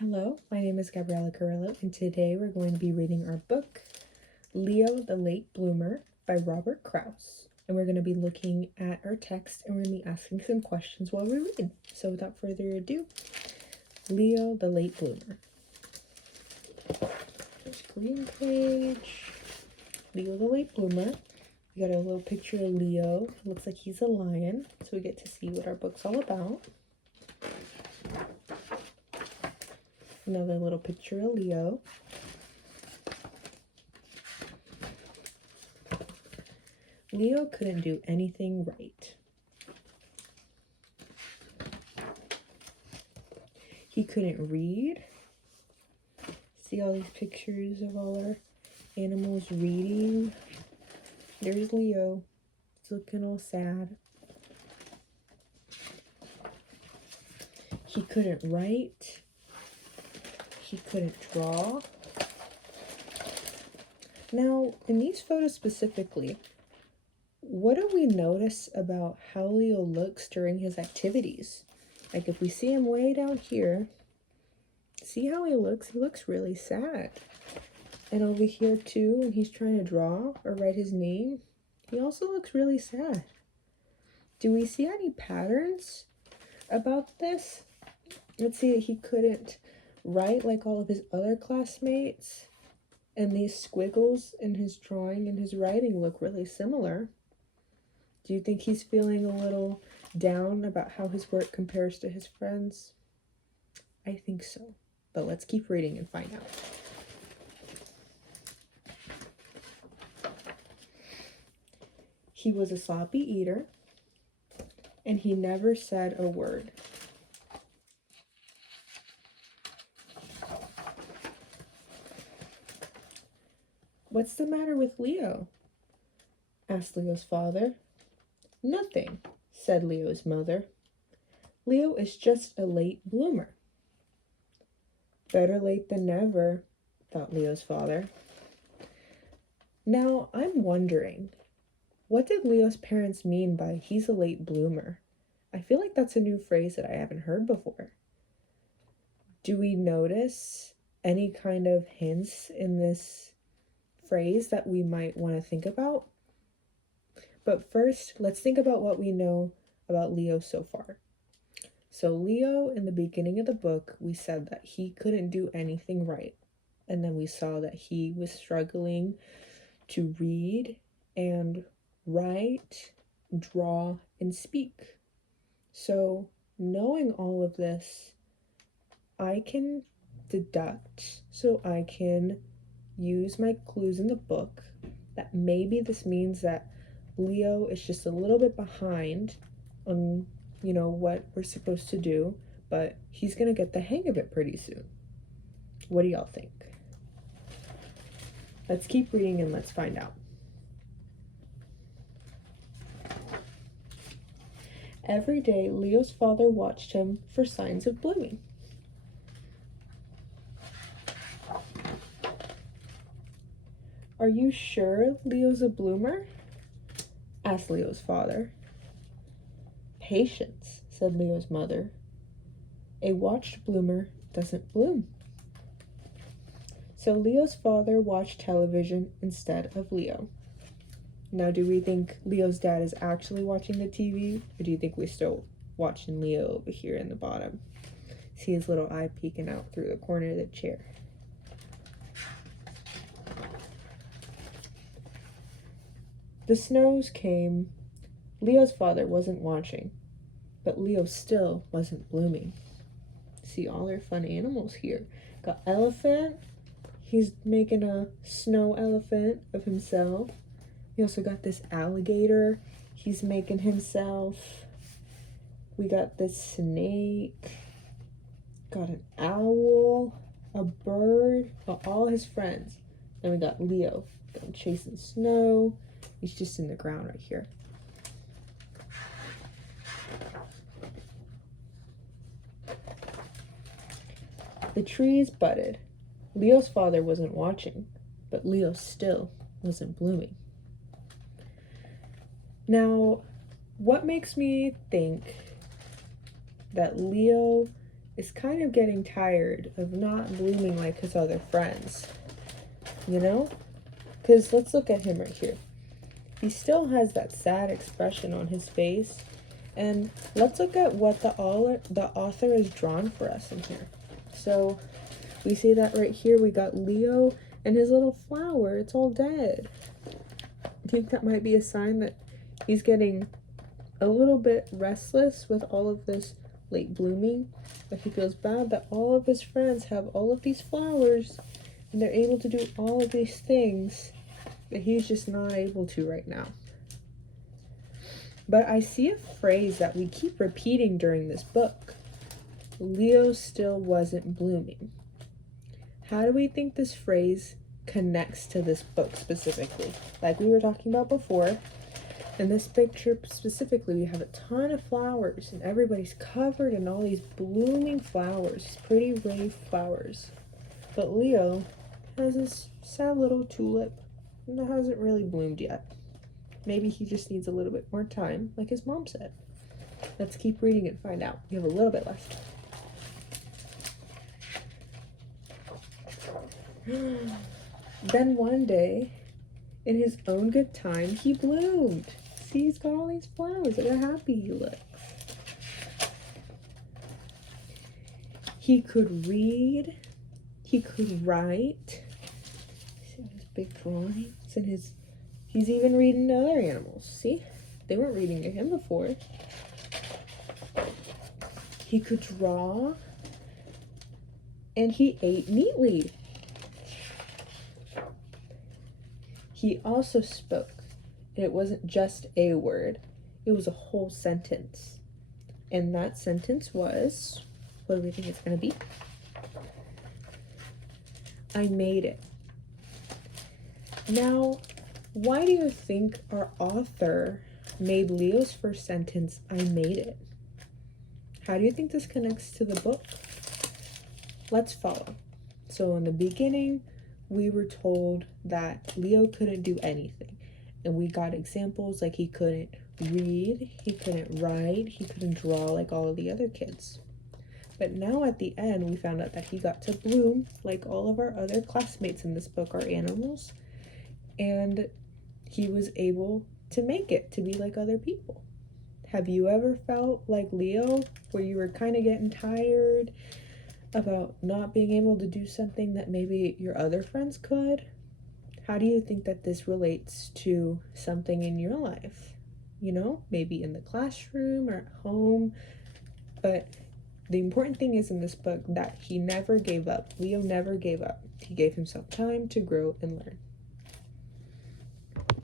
Hello, my name is Gabriella Carrillo, and today we're going to be reading our book, Leo the Late Bloomer by Robert Krause. And we're going to be looking at our text and we're going to be asking some questions while we read. So without further ado, Leo the Late Bloomer. First green page, Leo the Late Bloomer. We got a little picture of Leo. It looks like he's a lion, so we get to see what our book's all about. Another little picture of Leo. Leo couldn't do anything right. He couldn't read. See all these pictures of all our animals reading? There's Leo. He's looking all sad. He couldn't write. He couldn't draw. Now, in these photos specifically, what do we notice about how Leo looks during his activities? Like if we see him way down here, see how he looks? He looks really sad. And over here too, when he's trying to draw or write his name, he also looks really sad. Do we see any patterns about this? Let's see that he couldn't write like all of his other classmates, and these squiggles in his drawing and his writing look really similar. Do you think he's feeling a little down about how his work compares to his friends? I think so, but let's keep reading and find out. He was a sloppy eater, and he never said a word. "What's the matter with Leo?" asked Leo's father. "Nothing," said Leo's mother. "Leo is just a late bloomer." Better late than never, thought Leo's father. Now, I'm wondering, what did Leo's parents mean by he's a late bloomer? I feel like that's a new phrase that I haven't heard before. Do we notice any kind of hints in this phrase that we might want to think about? But first, let's think about what we know about Leo so far. So Leo, in the beginning of the book, we said that he couldn't do anything right. And then we saw that he was struggling to read and write, draw, and speak. So knowing all of this, I can deduct, so I can use my clues in the book that maybe this means that Leo is just a little bit behind on, what we're supposed to do, but he's gonna get the hang of it pretty soon. What do y'all think? Let's keep reading and let's find out. Every day, Leo's father watched him for signs of blooming. "Are you sure Leo's a bloomer?" asked Leo's father. "Patience," said Leo's mother. "A watched bloomer doesn't bloom." So Leo's father watched television instead of Leo. Now, do we think Leo's dad is actually watching the TV, or do you think we're still watching Leo over here in the bottom? See his little eye peeking out through the corner of the chair. The snows came. Leo's father wasn't watching, but Leo still wasn't blooming. See all our fun animals here. Got elephant. He's making a snow elephant of himself. We also got this alligator. He's making himself. We got this snake. Got an owl, a bird, all his friends. Then we got Leo. Got him chasing snow. He's just in the ground right here. The trees budded. Leo's father wasn't watching, but Leo still wasn't blooming. Now, what makes me think that Leo is kind of getting tired of not blooming like his other friends. You know? Because let's look at him right here. He still has that sad expression on his face. And let's look at what the author has drawn for us in here. So we see that right here we got Leo and his little flower. It's all dead. I think that might be a sign that he's getting a little bit restless with all of this late blooming. But he feels bad that all of his friends have all of these flowers and they're able to do all of these things, but he's just not able to right now. But I see a phrase that we keep repeating during this book. Leo still wasn't blooming. How do we think this phrase connects to this book specifically? Like we were talking about before, in this picture specifically, we have a ton of flowers and everybody's covered in all these blooming flowers, these pretty ray flowers. But Leo has this sad little tulip that hasn't really bloomed yet. Maybe he just needs a little bit more time, like his mom said. Let's keep reading and find out. We have a little bit left. Then one day, in his own good time, he bloomed. See, he's got all these flowers. Look how happy he looks. He could read. He could write. See his big drawings and his... He's even reading to other animals. See? They weren't reading to him before. He could draw. And he ate neatly. He also spoke. And it wasn't just a word. It was a whole sentence. And that sentence was... What do we think it's going to be? I made it. Now... Why do you think our author made Leo's first sentence, I made it? How do you think this connects to the book? Let's follow. So in the beginning, we were told that Leo couldn't do anything. And we got examples like he couldn't read, he couldn't write, he couldn't draw like all of the other kids. But now at the end, we found out that he got to bloom like all of our other classmates in this book are animals. And he was able to make it, to be like other people. Have you ever felt like Leo, where you were kind of getting tired about not being able to do something that maybe your other friends could? How do you think that this relates to something in your life? You know, maybe in the classroom or at home. But the important thing is in this book that he never gave up. Leo never gave up. He gave himself time to grow and learn.